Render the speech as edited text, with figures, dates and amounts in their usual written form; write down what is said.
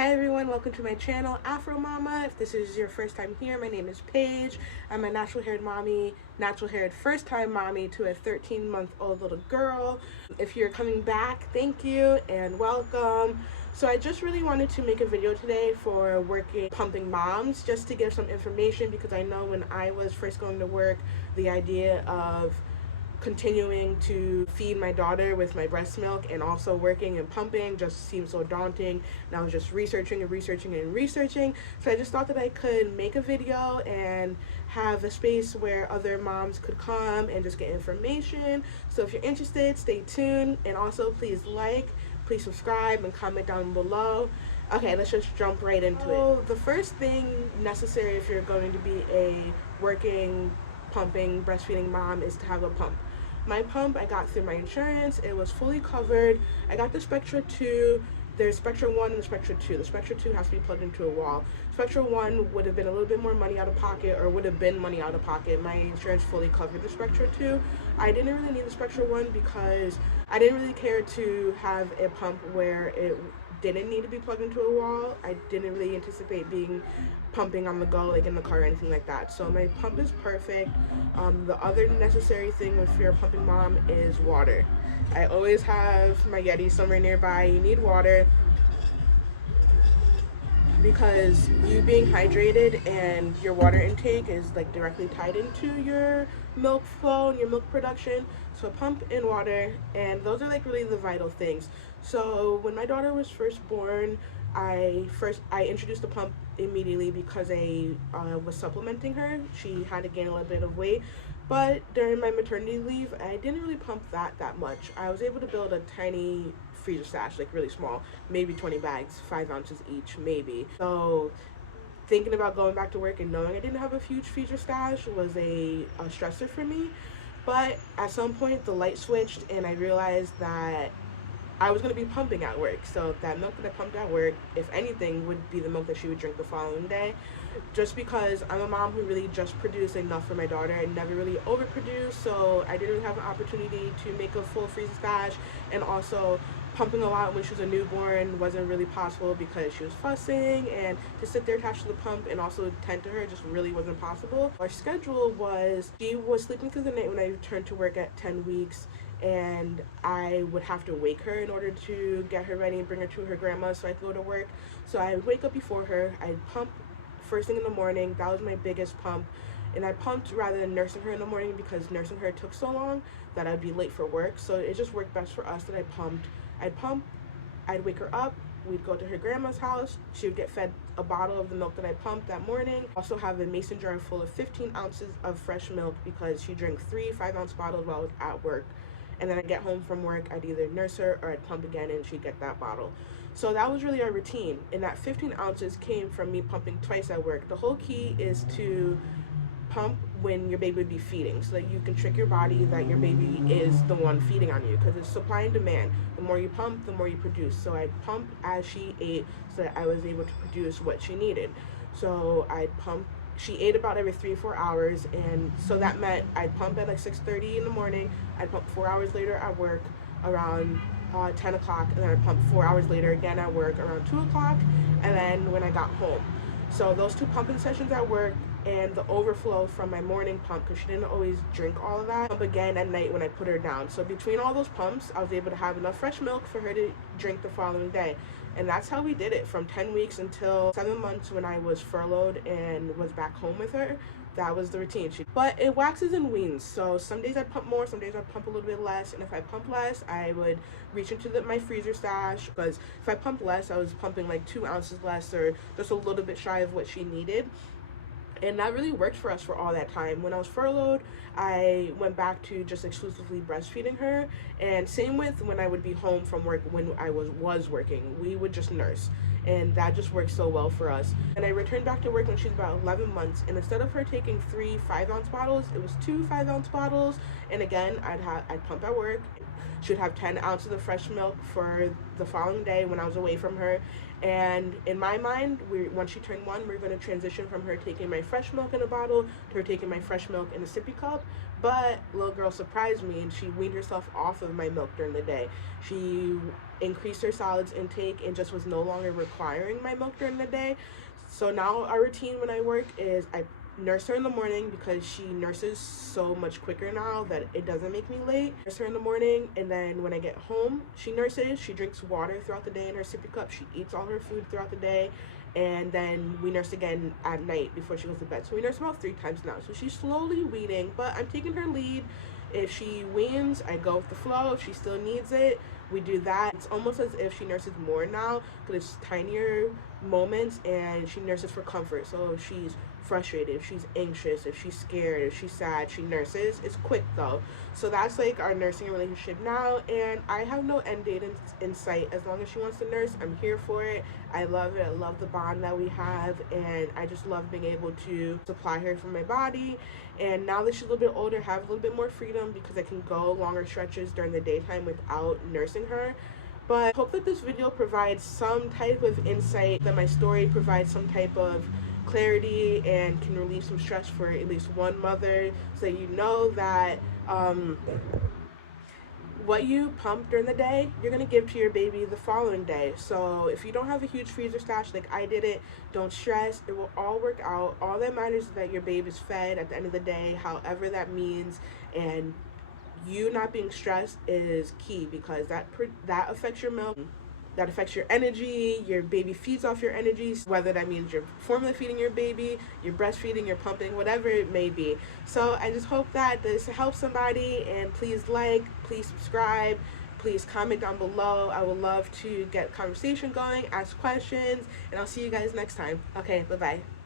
Hi everyone, welcome to my channel, Afro Mama. If this is your first time here, my name is Paige. I'm a natural haired mommy, natural haired first time mommy to a 13-month-old little girl. If you're coming back, thank you and welcome. So I just really wanted to make a video today for working pumping moms, just to give some information, because I know when I was first going to work, the idea of continuing to feed my daughter with my breast milk and also working and pumping just seemed so daunting, and I was just researching and researching and researching. So I just thought that I could make a video and have a space where other moms could come and just get information. So if you're interested, stay tuned, and also please please subscribe and comment down below. Okay, let's just jump right into it. The first thing necessary if you're going to be a working pumping breastfeeding mom is to have a pump. My pump I got through my insurance. It was fully covered. I got the Spectra 2. There's Spectra 1 and the Spectra 2. The Spectra 2 has to be plugged into a wall. Spectra 1 would have been a little bit more money out of pocket, or would have been money out of pocket. My insurance fully covered the Spectra 2. I didn't really need the Spectra 1 because I didn't really care to have a pump where it didn't need to be plugged into a wall. I didn't really anticipate being pumping on the go, like in the car or anything like that. So my pump is perfect. The other necessary thing if you're a pumping mom is water. I always have my Yeti somewhere nearby. You need water because you being hydrated and your water intake is like directly tied into your milk flow and your milk production. So a pump and water, and those are like really the vital things. So when my daughter was first born, I introduced the pump immediately because I was supplementing her. She had to gain a little bit of weight, but during my maternity leave, I didn't really pump that much. I was able to build a tiny freezer stash, like really small, maybe 20 bags, 5 ounces each, maybe. So thinking about going back to work and knowing I didn't have a huge freezer stash was a stressor for me. But at some point the light switched and I realized that I was going to be pumping at work. So that milk that I pumped at work, if anything, would be the milk that she would drink the following day. Just because I'm a mom who really just produced enough for my daughter and never really overproduced, so I didn't really have an opportunity to make a full freezer stash. And also pumping a lot when she was a newborn wasn't really possible because she was fussing, and to sit there attached to the pump and also tend to her just really wasn't possible. Our schedule was, she was sleeping through the night when I returned to work at 10 weeks, and I would have to wake her in order to get her ready and bring her to her grandma so I could go to work. So I would wake up before her, I'd pump first thing in the morning. That was my biggest pump. And I pumped rather than nursing her in the morning because nursing her took so long that I'd be late for work. So it just worked best for us that I pumped. I'd pump, I'd wake her up, we'd go to her grandma's house. She would get fed a bottle of the milk that I pumped that morning. Also have a mason jar full of 15 ounces of fresh milk because she drank 3 5-ounce bottles while I was at work. And then I'd get home from work, I'd either nurse her or I'd pump again and she'd get that bottle. So that was really our routine. And that 15 ounces came from me pumping twice at work. The whole key is to pump when your baby would be feeding, so that you can trick your body that your baby is the one feeding on you, because it's supply and demand. The more you pump, the more you produce. So I'd pump as she ate so that I was able to produce what she needed. So I'd pump, she ate about every 3-4 hours, and so that meant I'd pump at like 6:30 in the morning, I'd pump 4 hours later at work around 10 o'clock, and then I'd pump 4 hours later again at work around 2 o'clock, and then when I got home. So those 2 pumping sessions at work and the overflow from my morning pump, because she didn't always drink all of that, pump again at night when I put her down. So between all those pumps, I was able to have enough fresh milk for her to drink the following day. And that's how we did it from 10 weeks until 7 months when I was furloughed and was back home with her. That was the routine. But it waxes and weans. So some days I'd pump more, some days I'd pump a little bit less. And if I pump less, I would reach into my freezer stash, because if I pumped less, I was pumping like 2 ounces less, or just a little bit shy of what she needed. And that really worked for us for all that time. When I was furloughed, I went back to just exclusively breastfeeding her. And same with when I would be home from work when I was working. We would just nurse. And that just worked so well for us. And I returned back to work when she was about 11 months. And instead of her taking 3 5-ounce bottles, it was 2 5-ounce bottles. And again, I'd pump at work. She would have 10 ounces of fresh milk for the following day when I was away from her. And in my mind, once she turned 1, we're going to transition from her taking my fresh milk in a bottle to her taking my fresh milk in a sippy cup. But little girl surprised me, and she weaned herself off of my milk during the day. She increased her solids intake and just was no longer requiring my milk during the day. So now our routine when I work is I nurse her in the morning because she nurses so much quicker now that it doesn't make me late. Nurse her in the morning, and then when I get home, she nurses. She drinks water throughout the day in her sippy cup. She eats all her food throughout the day, and then we nurse again at night before she goes to bed. So we nurse about 3 times now. So she's slowly weaning, but I'm taking her lead. If she weans, I go with the flow. If she still needs it, we do that. It's almost as if she nurses more now because it's tinier moments, and she nurses for comfort. So if she's frustrated, if she's anxious, if she's scared, if she's sad, she nurses. It's quick though. So that's like our nursing relationship now, and I have no end date in sight. As long as she wants to nurse, I'm here for it. I love it. I love the bond that we have, and I just love being able to supply her from my body. And now that she's a little bit older, have a little bit more freedom because I can go longer stretches during the daytime without nursing her. But I hope that this video provides some type of insight, that my story provides some type of clarity and can relieve some stress for at least one mother, so you know that what you pump during the day, you're going to give to your baby the following day. So if you don't have a huge freezer stash like I didn't, don't stress. It will all work out. All that matters is that your baby is fed at the end of the day, however that means, and you not being stressed is key because that affects your milk. That affects your energy. Your baby feeds off your energy, whether that means you're formula feeding your baby, you're breastfeeding, you're pumping, whatever it may be. So I just hope that this helps somebody, and please please subscribe, please comment down below. I would love to get conversation going, ask questions, and I'll see you guys next time. Okay, bye-bye.